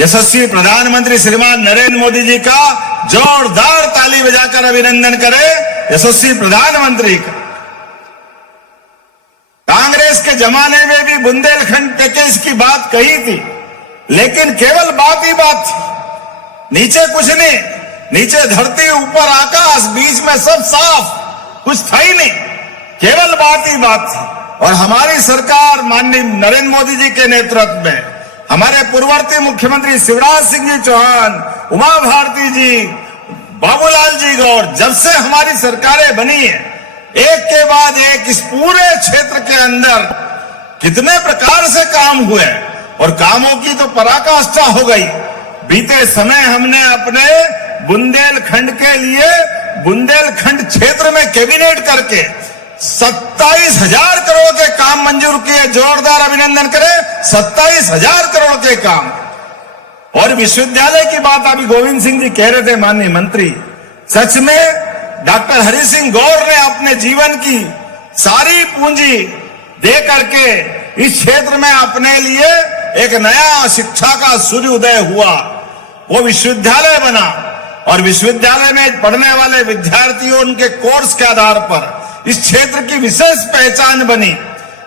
यशस्वी प्रधानमंत्री श्रीमान नरेंद्र मोदी जी का जोरदार ताली बजाकर अभिनंदन करें। यशस्वी प्रधानमंत्री का कांग्रेस के जमाने में भी बुंदेलखंड पैकेज की बात कही थी, लेकिन केवल बात ही बात थी, नीचे कुछ नहीं, नीचे धरती ऊपर आकाश, बीच में सब साफ, कुछ था ही नहीं, केवल बात ही बात थी। और हमारी सरकार माननीय नरेंद्र मोदी जी के नेतृत्व में हमारे पूर्ववर्ती मुख्यमंत्री शिवराज सिंह जी चौहान, उमा भारती जी, बाबूलाल जी गौर, जब से हमारी सरकारें बनी है, एक के बाद एक इस पूरे क्षेत्र के अंदर कितने प्रकार से काम हुए और कामों की तो पराकाष्ठा हो गई। बीते समय हमने अपने बुंदेलखंड के लिए बुंदेलखंड क्षेत्र में कैबिनेट करके 27,000 करोड़ के काम मंजूर किए। जोरदार अभिनंदन करें, 27,000 करोड़ के काम। और विश्वविद्यालय की बात अभी गोविंद सिंह जी कह रहे थे, माननीय मंत्री, सच में डॉक्टर हरि सिंह गौर ने अपने जीवन की सारी पूंजी दे करके इस क्षेत्र में अपने लिए एक नया शिक्षा का सूर्य उदय हुआ, वो विश्वविद्यालय बना और विश्वविद्यालय में पढ़ने वाले विद्यार्थियों उनके कोर्स के आधार पर इस क्षेत्र की विशेष पहचान बनी।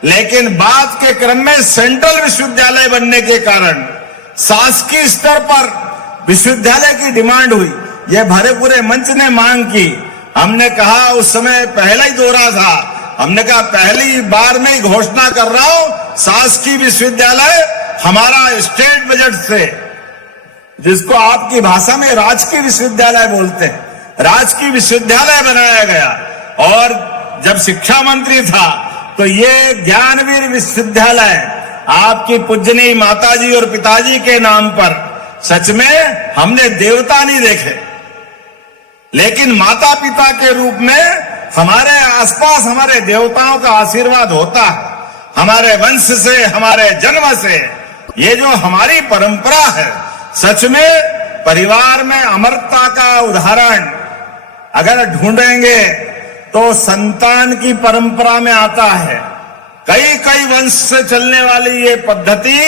लेकिन बात के क्रम में सेंट्रल विश्वविद्यालय बनने के कारण शासकीय स्तर पर विश्वविद्यालय की डिमांड हुई। यह भरे पूरे मंच ने मांग की। हमने कहा, उस समय पहला ही दौरा था, हमने कहा पहली बार में ही घोषणा कर रहा हूं, शासकीय विश्वविद्यालय हमारा स्टेट बजट से, जिसको आपकी भाषा में राजकीय विश्वविद्यालय बोलते हैं, राजकीय विश्वविद्यालय बनाया गया। और जब शिक्षा मंत्री था तो ये ज्ञानवीर विश्वविद्यालय आपकी पूजनीय माताजी और पिताजी के नाम पर, सच में हमने देवता नहीं देखे, लेकिन माता पिता के रूप में हमारे आसपास हमारे देवताओं का आशीर्वाद होता है। हमारे वंश से, हमारे जन्म से, ये जो हमारी परंपरा है, सच में परिवार में अमरता का उदाहरण अगर ढूंढेंगे तो संतान की परंपरा में आता है। कई कई वंश से चलने वाली ये पद्धति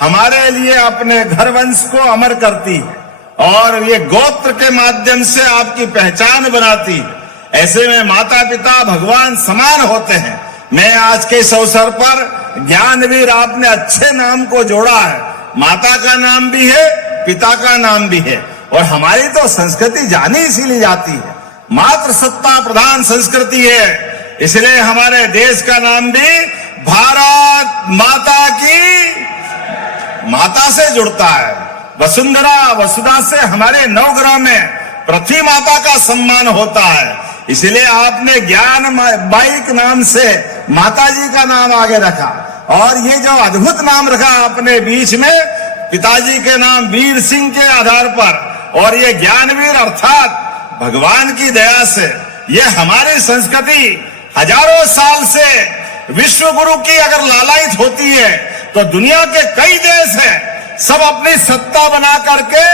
हमारे लिए अपने घर वंश को अमर करती है और ये गोत्र के माध्यम से आपकी पहचान बनाती है। ऐसे में माता पिता भगवान समान होते हैं। मैं आज के इस अवसर पर ज्ञानवीर, आपने अच्छे नाम को जोड़ा है, माता का नाम भी है, पिता का नाम भी है। और हमारी तो संस्कृति जानी इसीलिए जाती है, मातृ सत्ता प्रधान संस्कृति है, इसलिए हमारे देश का नाम भी भारत माता की माता से जुड़ता है। वसुंधरा वसुधा से हमारे नवग्रह में पृथ्वी माता का सम्मान होता है। इसलिए आपने ज्ञान बाई के नाम से माता जी का नाम आगे रखा और ये जो अद्भुत नाम रखा आपने बीच में, पिताजी के नाम वीर सिंह के आधार पर, और ये ज्ञानवीर अर्थात भगवान की दया से ये हमारी संस्कृति हजारों साल से विश्व गुरु की अगर लालायित होती है तो दुनिया के कई देश हैं, सब अपनी सत्ता बना करके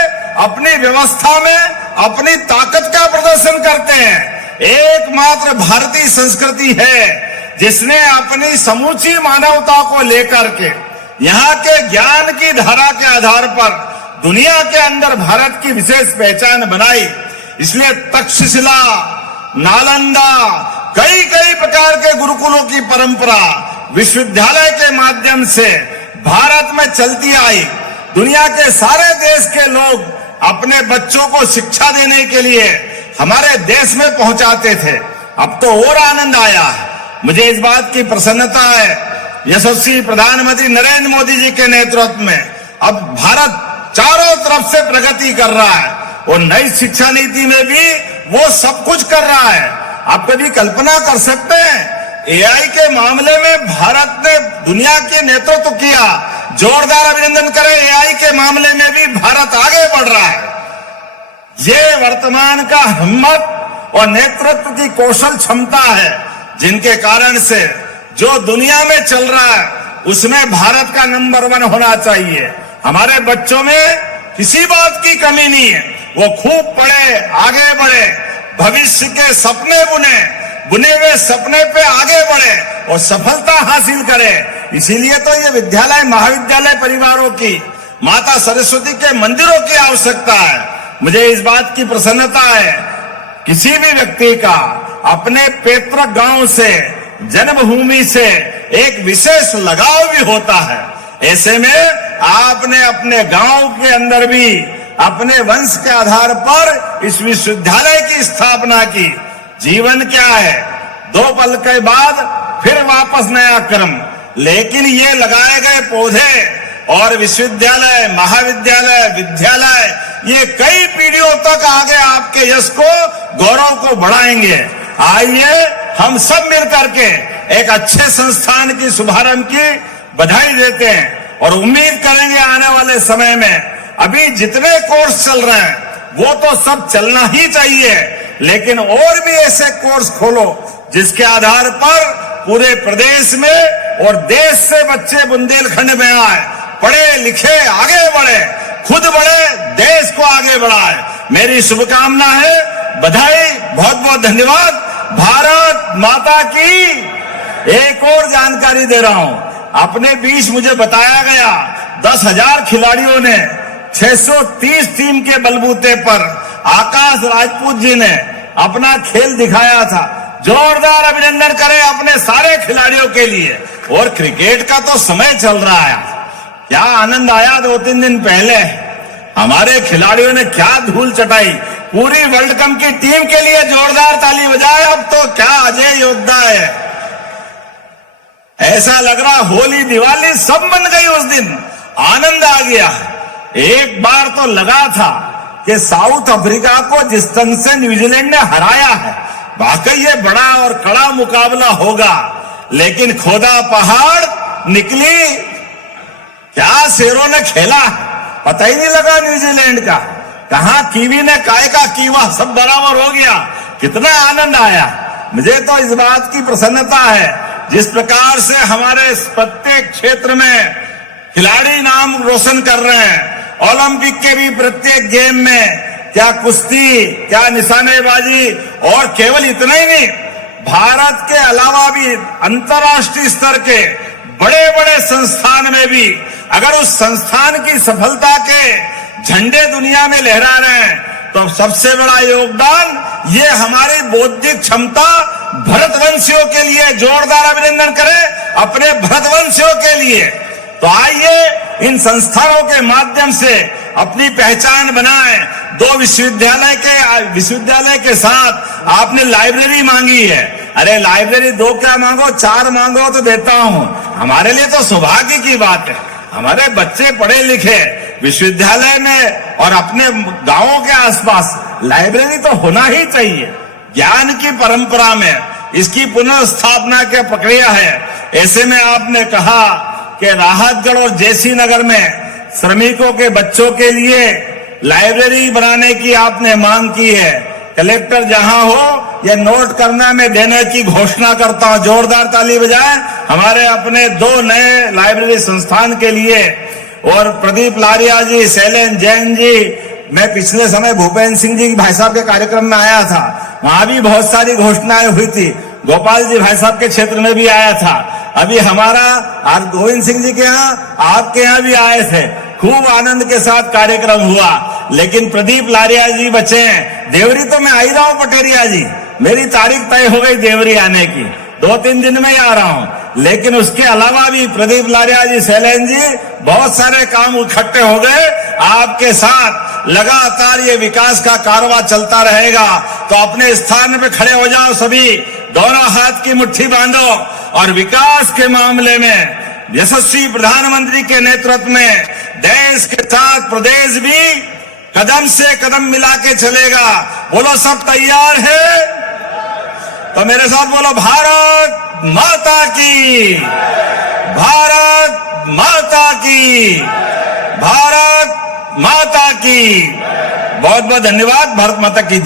अपनी व्यवस्था में अपनी ताकत का प्रदर्शन करते हैं। एकमात्र भारतीय संस्कृति है जिसने अपनी समूची मानवता को लेकर के यहाँ के ज्ञान की धारा के आधार पर दुनिया के अंदर भारत की विशेष पहचान बनाई। इसलिए तक्षशिला, नालंदा, कई कई प्रकार के गुरुकुलों की परंपरा विश्वविद्यालय के माध्यम से भारत में चलती आई। दुनिया के सारे देश के लोग अपने बच्चों को शिक्षा देने के लिए हमारे देश में पहुंचाते थे। अब तो और आनंद आया है। मुझे इस बात की प्रसन्नता है, यशस्वी प्रधानमंत्री नरेंद्र मोदी जी के नेतृत्व में अब भारत चारों तरफ से प्रगति कर रहा है और नई शिक्षा नीति में भी वो सब कुछ कर रहा है। आप कभी कल्पना कर सकते हैं, एआई के मामले में भारत ने दुनिया के नेतृत्व किया। जोरदार अभिनंदन करें, एआई के मामले में भी भारत आगे बढ़ रहा है। ये वर्तमान का हिम्मत और नेतृत्व की कौशल क्षमता है, जिनके कारण से जो दुनिया में चल रहा है उसमें भारत का नंबर 1 होना चाहिए। हमारे बच्चों में किसी बात की कमी नहीं है, वो खूब पढ़े, आगे बढ़े, भविष्य के सपने बुने हुए सपने पे आगे बढ़े और सफलता हासिल करे। इसीलिए तो ये विद्यालय महाविद्यालय परिवारों की माता सरस्वती के मंदिरों की आवश्यकता है। मुझे इस बात की प्रसन्नता है, किसी भी व्यक्ति का अपने पैतृक गांव से, जन्मभूमि से एक विशेष लगाव भी होता है। ऐसे में आपने अपने गांव के अंदर भी अपने वंश के आधार पर इस विश्वविद्यालय की स्थापना की। जीवन क्या है, 2 पल के बाद फिर वापस नया कर्म, लेकिन ये लगाए गए पौधे और विश्वविद्यालय, महाविद्यालय, विद्यालय ये कई पीढ़ियों तक आगे आपके यश को, गौरव को बढ़ाएंगे। आइए हम सब मिलकर के एक अच्छे संस्थान की शुभारंभ की बधाई देते हैं और उम्मीद करेंगे आने वाले समय में अभी जितने कोर्स चल रहे हैं वो तो सब चलना ही चाहिए, लेकिन और भी ऐसे कोर्स खोलो जिसके आधार पर पूरे प्रदेश में और देश से बच्चे बुंदेलखंड में आए, पढ़े लिखे, आगे बढ़े, खुद बढ़े, देश को आगे बढ़ाए। मेरी शुभकामना है, बधाई, बहुत बहुत धन्यवाद। भारत माता की। एक और जानकारी दे रहा हूं, अपने बीच मुझे बताया गया 10,000 खिलाड़ियों ने 630 टीम के बलबूते पर आकाश राजपूत जी ने अपना खेल दिखाया था। जोरदार अभिनंदन करें अपने सारे खिलाड़ियों के लिए। और क्रिकेट का तो समय चल रहा है, क्या आनंद आया 2-3 दिन पहले, हमारे खिलाड़ियों ने क्या धूल चटाई। पूरी वर्ल्ड कप की टीम के लिए जोरदार ताली बजाए। अब तो क्या अजय योद्धा है, ऐसा लग रहा होली दिवाली सब बन गई उस दिन, आनंद आ गया। एक बार तो लगा था कि साउथ अफ्रीका को जिस ढंग से न्यूजीलैंड ने हराया है, वाकई ये बड़ा और कड़ा मुकाबला होगा, लेकिन खोदा पहाड़ निकली, क्या शेरों ने खेला, पता ही नहीं लगा न्यूजीलैंड का, कहां कीवी ने काय का कीवा, सब बराबर हो गया। कितना आनंद आया। मुझे तो इस बात की प्रसन्नता है, जिस प्रकार से हमारे प्रत्येक क्षेत्र में खिलाड़ी नाम रोशन कर रहे हैं, ओलंपिक के भी प्रत्येक गेम में, क्या कुश्ती, क्या निशानेबाजी, और केवल इतना ही नहीं, भारत के अलावा भी अंतर्राष्ट्रीय स्तर के बड़े बड़े संस्थान में भी अगर उस संस्थान की सफलता के झंडे दुनिया में लहरा रहे हैं, तो सबसे बड़ा योगदान ये हमारी बौद्धिक क्षमता भरतवंशियों के लिए। जोरदार अभिनंदन करें अपने भरतवंशियों के लिए। तो आइए इन संस्थानों के माध्यम से अपनी पहचान बनाएं। 2 विश्वविद्यालय के साथ आपने लाइब्रेरी मांगी है। अरे लाइब्रेरी 2 क्या मांगो, 4 मांगो तो देता हूं। हमारे लिए तो सौभाग्य की बात है, हमारे बच्चे पढ़े लिखे विश्वविद्यालय में और अपने गांवों के आसपास लाइब्रेरी तो होना ही चाहिए। ज्ञान की परंपरा में इसकी पुनर्स्थापना की प्रक्रिया है। ऐसे में आपने कहा कि राहतगढ़ और जेसी नगर में श्रमिकों के बच्चों के लिए लाइब्रेरी बनाने की आपने मांग की है। कलेक्टर जहां हो ये नोट करना, मैं देने की घोषणा करता हूं। जोरदार ताली बजाएं हमारे अपने 2 नए लाइब्रेरी संस्थान के लिए। और प्रदीप लारिया जी, शैलेन जैन जी, मैं पिछले समय भूपेंद्र सिंह जी भाई साहब के कार्यक्रम में आया था, वहां भी बहुत सारी घोषणाएं हुई थी। गोपाल जी भाई साहब के क्षेत्र में भी आया था। अभी हमारा गोविंद सिंह जी के यहाँ, आपके यहाँ भी आए थे, खूब आनंद के साथ कार्यक्रम हुआ। लेकिन प्रदीप लारिया जी बचे हैं। देवरी तो मैं आ ही रहा हूं पटेरिया जी, मेरी तारीख तय हो गई देवरी आने की, 2-3 दिन में ही आ रहा हूं। लेकिन उसके अलावा भी प्रदीप लारिया जी, शैलेन जी, बहुत सारे काम इकट्ठे हो गए। आपके साथ लगातार ये विकास का कारवां चलता रहेगा। तो अपने स्थान पे खड़े हो जाओ सभी, दोनों हाथ की मुट्ठी बांधो और विकास के मामले में यशस्वी प्रधानमंत्री के नेतृत्व में देश के साथ प्रदेश भी कदम से कदम मिला के चलेगा। बोलो सब तैयार है? तो मेरे साथ बोलो भारत माता की, भारत माता की, भारत माता की। बहुत बहुत धन्यवाद। भारत माता की।